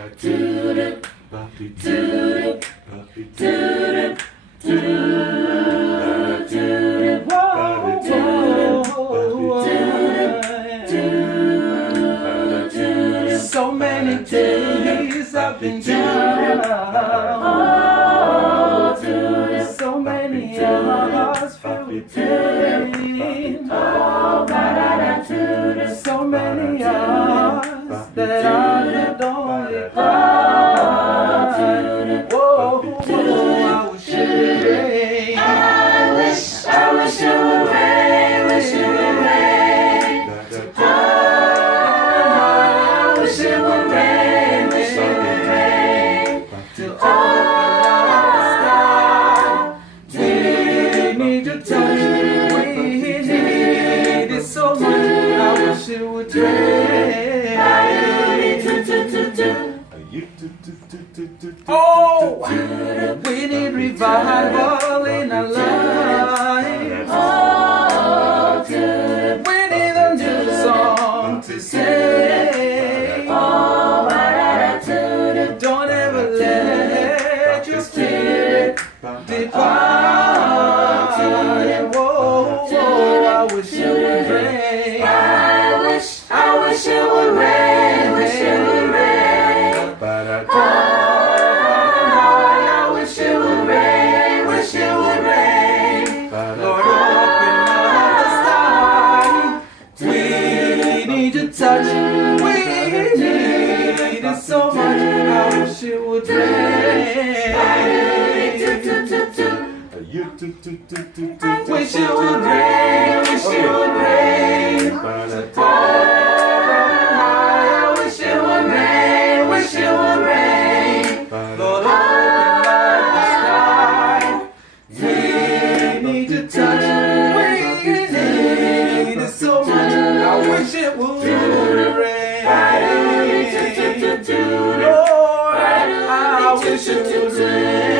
So many days I've been down, so many hours filled with pain, so many hours that I lived only cry. Whoa, I wish it would rain. I wish it would rain, wish it would rain. I wish it would rain, wish it would rain. To open up the sky, we need your touch, we need it so much. I wish it would rain. Oh, we need revival in our lives. We need a new song to sing. Don't ever let your spirit depart. Whoa, I wish it would rain. I wish it would rain, wish it would rain. I wish it would rain, wish it would rain. Lord, open up the sky. We need your touch. We need it so much. I wish it would rain. Wish it would rain. Wish it would rain. I wish it would rain. Wish it would rain. Lord, open up the sky. We need your touch. We need it so much. I wish it would rain. Lord, I wish it would rain.